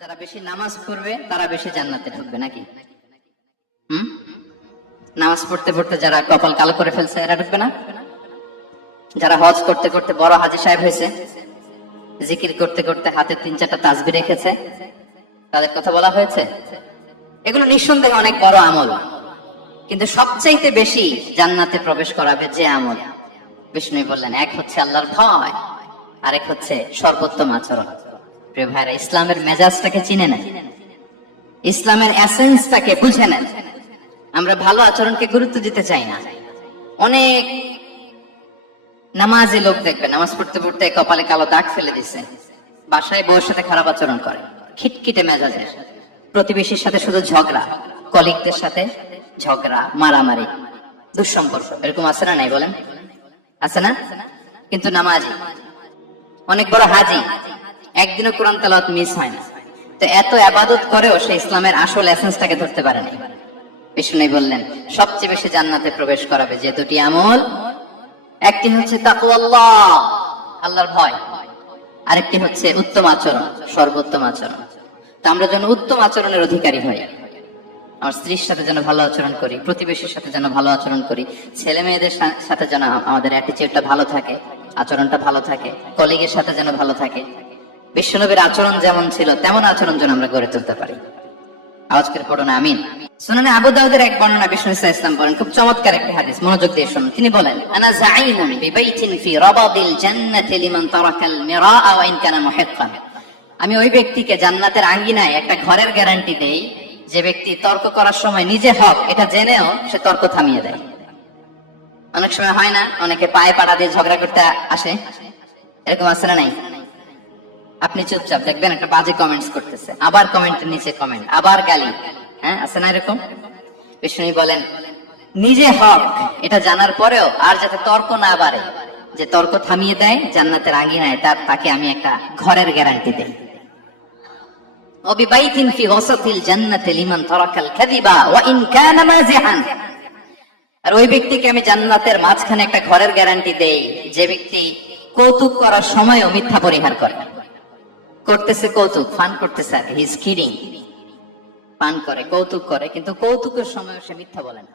যারা বেশি নামাজ পড়বে তারা বেশি জান্নাতে ঢুকবে নাকি? নামাজ পড়তে পড়তে যারা কপাল কালো করে ফেলছে এরা ঢুকবে না? যারা হজ করতে করতে বড় হাজী সাহেব হয়েছে, জিকির করতে করতে হাতে 3-4টা তাসবিহ রেখেছে, তাদের কথা বলা হয়েছে। এগুলো নিঃসন্দেহে অনেক বড় আমল, কিন্তু সবচাইতে বেশি জান্নাতে প্রবেশ করাবে যে আমল, বিষ্ণু বললেন, এক হচ্ছে আল্লাহর ভয়, আরেক হচ্ছে সর্বোত্তম আচরণ। প্রিয় ভাইরা, ইসলামের মেজাজটাকে চিনে নেন, ইসলামের এসেন্সটাকে বুঝে নেন। আমরা ভালো আচরণকে গুরুত্ব দিতে চাই না। অনেক নামাজি লোক দেখবে নামাজ পড়তে পড়তে কপালে কালো দাগ ফেলে দিচ্ছে, বাসায় বউয়ের সাথে খারাপ আচরণ করে, খিটখিটে মেজাজের, প্রতিবেশীর সাথে শুধু ঝগড়া, কলিগদের সাথে ঝগড়া, মারামারি, দুঃসম্পর্ক, এরকম আছে না নাই বলেন? আছে না? কিন্তু নামাজি, অনেক বড় হাজি, একদিনও কোরআন তেলাওয়াত মিস হয় না, তো এত ইবাদত করেও সে ইসলামের আসল এসেন্সটাকে ধরতে পারেনি। বিষ্ণু বললেন, সবচেয়ে বেশি জান্নাতে প্রবেশ করাবে যে দুটি আমল, একটি হচ্ছে তাকওয়াল্লাহ, আল্লাহর ভয়, আরেকটি হচ্ছে উত্তম আচরণ, সর্বোত্তম আচরণ। তো আমরা যেন উত্তম আচরণের অধিকারী হই, আমার স্ত্রীর সাথে যেন ভালো আচরণ করি, প্রতিবেশীর সাথে যেন ভালো আচরণ করি, ছেলে মেয়েদের সাথে যেন আমাদের অ্যাটিটিউডটা ভালো থাকে, আচরণটা ভালো থাকে, কলিগের সাথে যেন ভালো থাকে। বিশ্বনবীর আচরণ যেমন ছিল তেমন আচরণ যেন আমরা গড়ে তুলতে পারি। আওয়াজ করে পড়ুন আমিন। সুনানে আবু দাউদের এক বর্ণনা, বিষ্ণু ইসলাম বলেন, খুব চমৎকার একটা হাদিস, মনোযোগ দিয়ে শুনুন। তিনি বলেন, আনা যাঈমুন বিবাইতিন ফি রাবাদিল জান্নাতি লিমান তারাকাল মিরাআ ওয়া ইন কানা মুহিক্কান। আমি ওই ব্যক্তিকে জান্নাতের আঙ্গিনায় একটা ঘরের গ্যারান্টি দেই যে ব্যক্তি তর্ক করার সময় নিজে হক এটা জেনেও সে তর্ক থামিয়ে দেয়। অনেক সময় হয় না, অনেকে পায়ে পাড়া দিয়ে ঝগড়া করতে আসে, এরকম আছে না নাই? আপনি চুপচাপ দেখবেন একটা বাজে কমেন্টস করতেছে, আবার কমেন্টের নিচে কমেন্ট, আবার গালি, হ্যাঁ আছে না এরকম? বিষ্ণু বলেন, নিজে হক এটা জানার পরেও আর যাতে তর্ক না বাড়ে, যে তর্ক থামিয়ে দেয় জান্নাতের আঙ্গিনায়, তাকে আমি একটা ঘরের গ্যারান্টি দেই। ওবিবাইতিন ফি ওয়াসাতিল জান্নাতি লিমান তারাকাল কাযিবা ওয়া ইন কানা মাযিহান। আর ওই ব্যক্তিকে আমি জান্নাতের মাঝখানে একটা ঘরের গ্যারান্টি দেই যে ব্যক্তি কৌতুক করার সময়ও মিথ্যা পরিহার করে। করতেছে কৌতুক, ফান করতেছে, হি ইজ কিডিং, পান করে, কৌতুক করে, কিন্তু কৌতুকের সময় সে মিথ্যা বলে না।